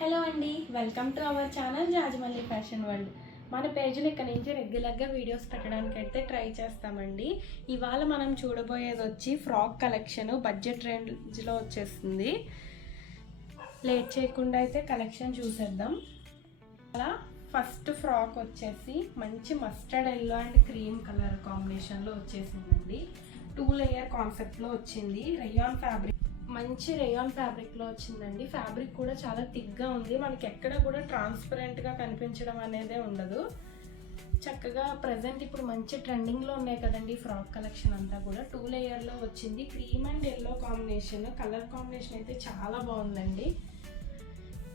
Hello అండి, welcome to our channel Rajamalli fashion world. మన పేజ్లో ఇక్కడ నుంచి రెగ్యులర్గా వీడియోస్ పెట్టడానికి అయితే ట్రై చేస్తామండి. ఇవాళ మనం చూడబోయేది వచ్చి ఫ్రాక్ కలెక్షన్ బడ్జెట్ రేంజ్లో వచ్చేస్తుంది. లేట్ చేయకుండా అయితే కలెక్షన్ చూసేద్దాం. అలా ఫస్ట్ ఫ్రాక్ వచ్చేసి మంచి mustard yellow and cream colour కాంబినేషన్లో వచ్చేసిందండి. 2 లేయర్ కాన్సెప్ట్లో వచ్చింది. రేయాన్ ఫ్యాబ్రిక్, మంచి రేయాన్ ఫ్యాబ్రిక్లో వచ్చిందండి. ఫ్యాబ్రిక్ కూడా చాలా థిక్గా ఉంది. మనకి ఎక్కడ కూడా ట్రాన్స్పరెంట్గా కనిపించడం అనేదే ఉండదు. చక్కగా ప్రజెంట్ ఇప్పుడు మంచి ట్రెండింగ్లో ఉన్నాయి కదండి ఫ్రాక్ కలెక్షన్ అంతా కూడా. 2 లేయర్లో వచ్చింది. Cream and yellow combination, colour combination అయితే చాలా బాగుందండి.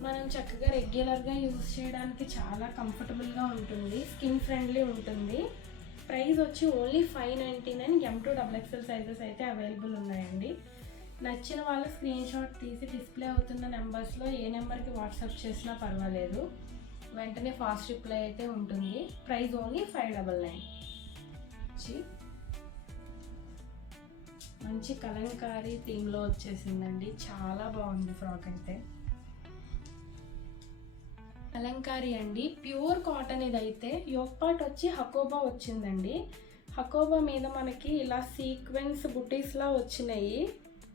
మనం చక్కగా రెగ్యులర్గా యూజ్ చేయడానికి చాలా కంఫర్టబుల్గా ఉంటుంది, స్కిన్ ఫ్రెండ్లీ ఉంటుంది. ప్రైస్ వచ్చి ఓన్లీ 599. M2 XXL సైజెస్ అయితే అవైలబుల్ ఉన్నాయండి. నచ్చిన వాళ్ళు స్క్రీన్ షాట్ తీసి డిస్ప్లే అవుతున్న నెంబర్స్లో ఏ నెంబర్కి వాట్సాప్ చేసినా పర్వాలేదు, వెంటనే ఫాస్ట్ రిప్లై అయితే ఉంటుంది. Price only 599. మంచి కలంకారీ థీమ్లో వచ్చేసిందండి. చాలా బాగుంది ఫ్రాక్ అయితే. కలంకారీ అండి, ప్యూర్ కాటన్. ఇదైతే యోక్ పార్ట్ వచ్చి హకోబా వచ్చిందండి. హకోబా మీద మనకి ఇలా సీక్వెన్స్ బుటీస్లా వచ్చినాయి.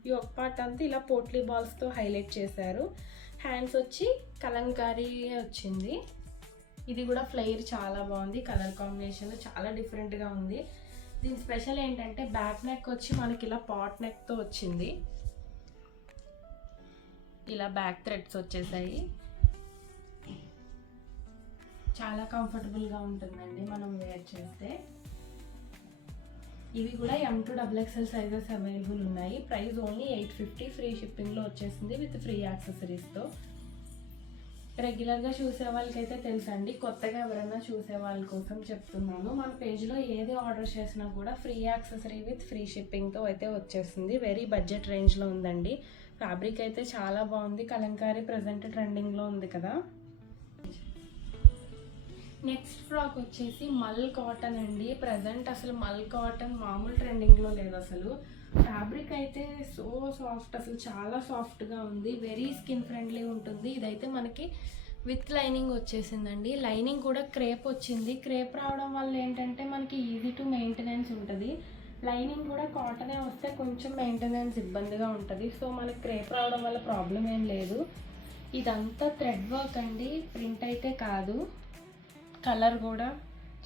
యోక్ పార్ట్ అంతా ఇలా పోట్లీ బాల్స్తో హైలైట్ చేశారు. హ్యాండ్స్ వచ్చి కలంకారీ వచ్చింది. ఇది కూడా ఫ్లైర్ చాలా బాగుంది. కలర్ కాంబినేషన్ చాలా డిఫరెంట్గా ఉంది. దీని స్పెషల్ ఏంటంటే బ్యాక్ నెక్ వచ్చి మనకి ఇలా పాట్ నెక్తో వచ్చింది. ఇలా బ్యాక్ థ్రెడ్స్ వచ్చేసాయి. చాలా కంఫర్టబుల్గా ఉంటుందండి మనం వేర్ చేస్తే. ఇవి కూడా M2 XXL సైజెస్ అవైలబుల్ ఉన్నాయి. Price only 850. ఫ్రీ షిప్పింగ్లో వచ్చేసింది విత్ ఫ్రీ యాక్సెసరీస్తో. రెగ్యులర్గా చూసే వాళ్ళకైతే తెలుసండి, కొత్తగా ఎవరైనా చూసే వాళ్ళ కోసం చెప్తున్నాను. మన పేజ్లో ఏది ఆర్డర్ చేసినా కూడా ఫ్రీ యాక్సెసరీ విత్ ఫ్రీ షిప్పింగ్తో అయితే వచ్చేస్తుంది. వెరీ బడ్జెట్ రేంజ్లో ఉందండి. ఫ్యాబ్రిక్ అయితే చాలా బాగుంది. కలంకారీ ప్రజెంట్ ట్రెండింగ్లో ఉంది కదా. నెక్స్ట్ ఫ్రాక్ వచ్చేసి మల్ కాటన్ అండి. ప్రజెంట్ అసలు మల్ కాటన్ మామూలు ట్రెండింగ్లో లేదు అసలు. ఫ్యాబ్రిక్ అయితే సో సాఫ్ట్, అసలు చాలా సాఫ్ట్గా ఉంది. వెరీ స్కిన్ ఫ్రెండ్లీ ఉంటుంది. ఇదైతే మనకి విత్ లైనింగ్ వచ్చేసిందండి. లైనింగ్ కూడా క్రేప్ వచ్చింది. క్రేప్ రావడం వల్ల ఏంటంటే మనకి ఈజీ టు మెయింటెనెన్స్ ఉంటుంది. లైనింగ్ కూడా కాటనే వస్తే కొంచెం మెయింటెనెన్స్ ఇబ్బందిగా ఉంటుంది. సో మనకి క్రేప్ రావడం వల్ల ప్రాబ్లం ఏం లేదు. ఇదంతా థ్రెడ్ వర్క్ అండి, ప్రింట్ అయితే కాదు. కలర్ కూడా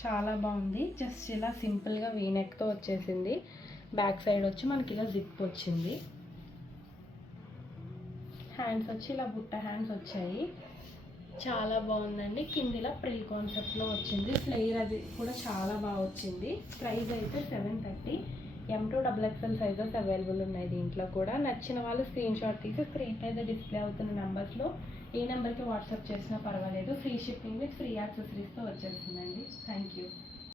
చాలా బాగుంది. జస్ట్ ఇలా సింపుల్గా వీనెక్తో వచ్చేసింది. బ్యాక్ సైడ్ వచ్చి మనకి ఇలా జిప్ వచ్చింది. హ్యాండ్స్ వచ్చి ఇలా బుట్ట హ్యాండ్స్ వచ్చాయి. చాలా బాగుందండి. కిందిలా ప్రిల్ కాన్సెప్ట్లో వచ్చింది. ఫ్లేర్ అది కూడా చాలా బాగా వచ్చింది. ప్రైస్ అయితే 730. M2 XXL సైజెస్ అవైలబుల్ ఉన్నాయి దీంట్లో కూడా. నచ్చిన వాళ్ళు స్క్రీన్ షాట్ తీసి స్క్రీన్ మీద డిస్ప్లే అవుతున్న నెంబర్స్లో ఏ నెంబర్కి వాట్సాప్ చేసినా పర్వాలేదు. ఫ్రీ షిప్పింగ్ విత్ ఫ్రీ యాక్సెసరీస్తో వచ్చేస్తుందండి. Thank you.